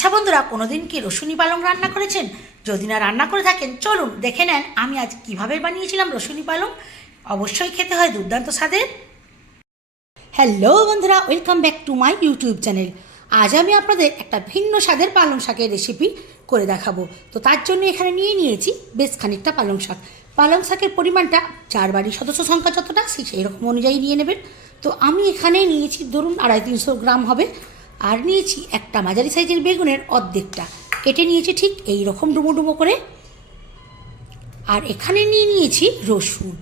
আচ্ছা বন্ধুরা, কোনোদিন কি রসুনি পালং রান্না করেছেন? যদি না রান্না করে থাকেন, চলুন দেখে নেন আমি আজ কিভাবে বানিয়েছিলাম রসুনি পালং। অবশ্যই খেতে হয় দুর্দান্ত স্বাদের। হ্যালো বন্ধুরা, welcome back to my YouTube channel. আজ আমি আপনাদের একটা ভিন্ন স্বাদের পালং শাকের রেসিপি করে দেখাবো। তো তার জন্য এখানে নিয়ে নিয়েছি বেশ খানিকটা পালং শাক। পালং শাকের পরিমাণটা যার বাড়ির সদস্য সংখ্যা যতটা সেই রকম অনুযায়ী নিয়ে নেবেন। তো আমি এখানে নিয়েছি ধরুন 250-300 গ্রাম হবে। আর নিয়েছি একটা মাঝারি সাইজের বেগুনের অর্ধেকটা কেটে নিয়েছি ঠিক এই রকম ডুমো ডুমো করে। আর এখানে নিয়ে নিয়েছি রসুন।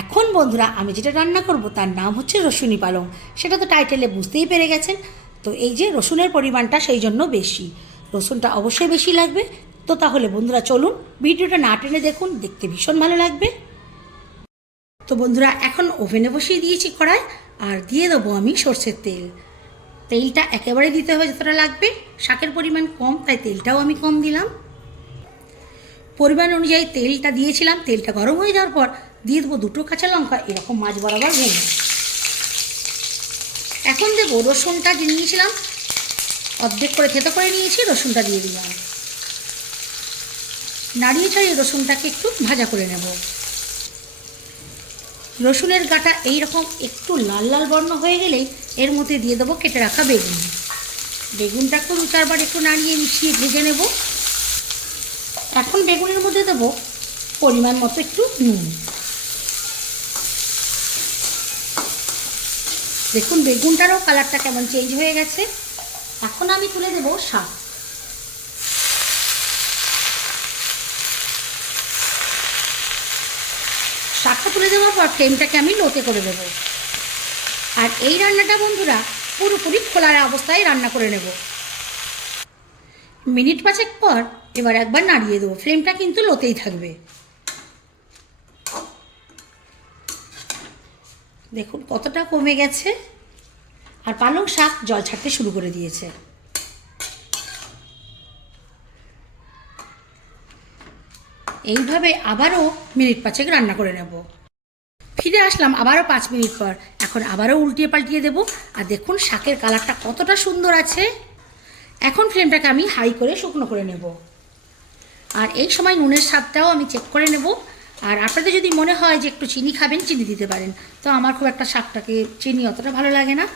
এখন বন্ধুরা, আমি যেটা রান্না করব তার নাম হচ্ছে রসুনি পালং। সেটা তো টাইটেলে বুঝতেই পেরে গেছেন। তো এই যে রসুনের পরিমাণটা সেই জন্য বেশি, রসুনটা অবশ্যই বেশি লাগবে। তো তাহলে বন্ধুরা চলুন ভিডিওটা না টেনে দেখুন, দেখতে ভীষণ ভালো লাগবে। তো বন্ধুরা, এখন ওভেনে বসিয়ে দিয়েছি কড়াই, আর দিয়ে দেবো আমি সর্ষের তেল। তেলটা একেবারে দিতে হবে যতটা লাগবে, শাকের পরিমাণ কম তাই তেলটাও আমি কম দিলাম। পরিমাণ অনুযায়ী তেলটা দিয়েছিলাম। তেলটা গরম হয়ে যাওয়ার পর দিয়ে দেবো 2টো কাঁচা লঙ্কা এরকম মাঝ বরাবর ভেঙে। এখন দেবো রসুনটা যে নিয়েছিলাম, অর্ধেক করে থেতো করে নিয়েছি, রসুনটা দিয়ে দিলাম। নাড়িয়ে ছাড়িয়ে রসুনটাকে একটু ভাজা করে নেব। রসুনের গাটা এইরকম একটু লাল লাল বর্ণ হয়ে গেলেই এর মধ্যে দিয়ে দেবো কেটে রাখা বেগুন। বেগুনটাকে 2-4 বার একটু নাড়িয়ে মিশিয়ে ভেজে নেব। এখন বেগুনের মধ্যে দেবো পরিমাণ মতো একটু নুন। দেখুন বেগুনটারও কালারটা কেমন চেঞ্জ হয়ে গেছে। এখন আমি তুলে দেবো শাক। শাকটা তুলে দেওয়ার পর ফ্লেমটাকে আমি লোতে করে দেবো। আর এই রান্নাটা বন্ধুরা পুরোপুরি খোলা অবস্থায় রান্না করে নেব। মিনিট 5 পর এবার একবার নাড়িয়ে দেবো। ফ্লেমটা কিন্তু লোতেই থাকবে। দেখুন কতটা কমে গেছে, আর পালং শাক জল ছাড়তে শুরু করে দিয়েছে। এইভাবে আবারও মিনিট 5 রান্না করে নেব। ফিরে আসলাম আবারও 5 মিনিট পর। এখন আবারও উল্টিয়ে পাল্টিয়ে দেবো। আর দেখুন শাকের কালারটা কতটা সুন্দর আছে। এখন ফ্লেমটাকে আমি হাই করে শুকনো করে নেব। আর এই সময় নুনের স্বাদটাও আমি চেক করে নেব। আর আপনাদের যদি মনে হয় যে একটু চিনি খাবেন, চিনি দিতে পারেন। তো আমার খুব একটা শাকটাকে চিনি অতটা ভালো লাগে না,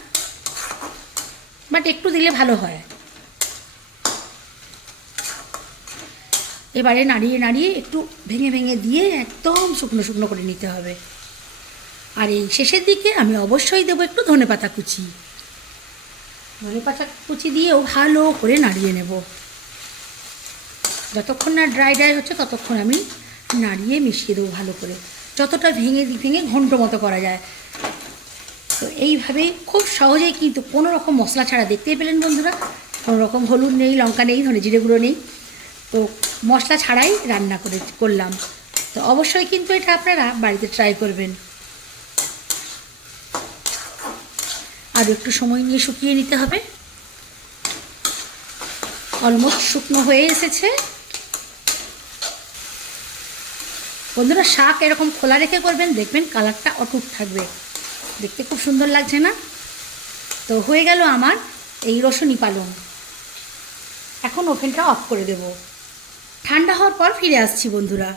বাট একটু দিলে ভালো হয়। এবারে নাড়িয়ে নাড়িয়ে একটু ভেঙে ভেঙে দিয়ে একদম শুকনো শুকনো করে নিতে হবে। আর এই শেষের দিকে আমি অবশ্যই দেবো একটু ধনেপাতা কুচি। ধনেপাতা কুচি দিয়েও ভালো করে নাড়িয়ে নেব। যতক্ষণ না ড্রাই ড্রাই হচ্ছে ততক্ষণ আমি নাড়িয়ে মিশিয়ে দেবো ভালো করে, যতটা ভেঙে ভেঙে ঘন্ট মতো করা যায়। তো এইভাবে খুব সহজেই কিন্তু কোনো রকম মশলা ছাড়া, দেখতেই পেলেন বন্ধুরা, কোনো রকম হলুদ নেই, লঙ্কা নেই, ধনে জিরে গুঁড়ো নেই, তো মশলা ছাড়াই রান্না করলাম। তো অবশ্যই কিন্তু এটা আপনারা বাড়িতে ট্রাই করবেন। আর একটু সময় নিয়ে শুকিয়ে নিতে হবে। অলমোস্ট শুকনো হয়ে এসেছে। বন্ধুরা, শাক এরকম খোলা রেখে করবেন, দেখবেন কালারটা অটুট থাকবে, দেখতে খুব সুন্দর লাগছে না? তো হয়ে গেল আমার এই রসুনি পালং। এখন ওভেনটা অফ করে দেব। ঠান্ডা হওয়ার পর ফিরে আসছি বন্ধুরা।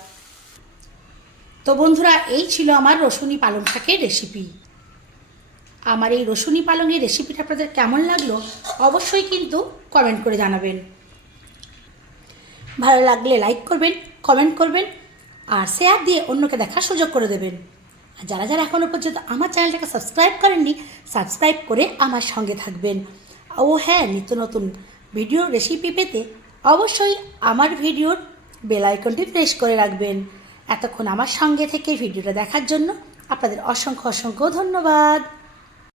তো বন্ধুরা, এই ছিল আমার রসুনি পালং শাকের রেসিপি। আমার এই রসুনি পালংয়ের রেসিপিটা আপনাদের কেমন লাগলো অবশ্যই কিন্তু কমেন্ট করে জানাবেন। ভালো লাগলে লাইক করবেন, কমেন্ট করবেন, আর শেয়ার দিয়ে অন্যকে দেখার সুযোগ করে দেবেন। আর যারা যারা এখনও পর্যন্ত আমার চ্যানেলটাকে সাবস্ক্রাইব করেননি, সাবস্ক্রাইব করে আমার সঙ্গে থাকবেন। ও হ্যাঁ, নিত্য নতুন ভিডিও রেসিপি পেতে অবশ্যই আমার ভিডিওর বেল আইকনটি প্রেস করে রাখবেন। এতক্ষণ আমার সঙ্গে থেকে ভিডিওটা দেখার জন্য আপনাদের অসংখ্য অসংখ্য ধন্যবাদ।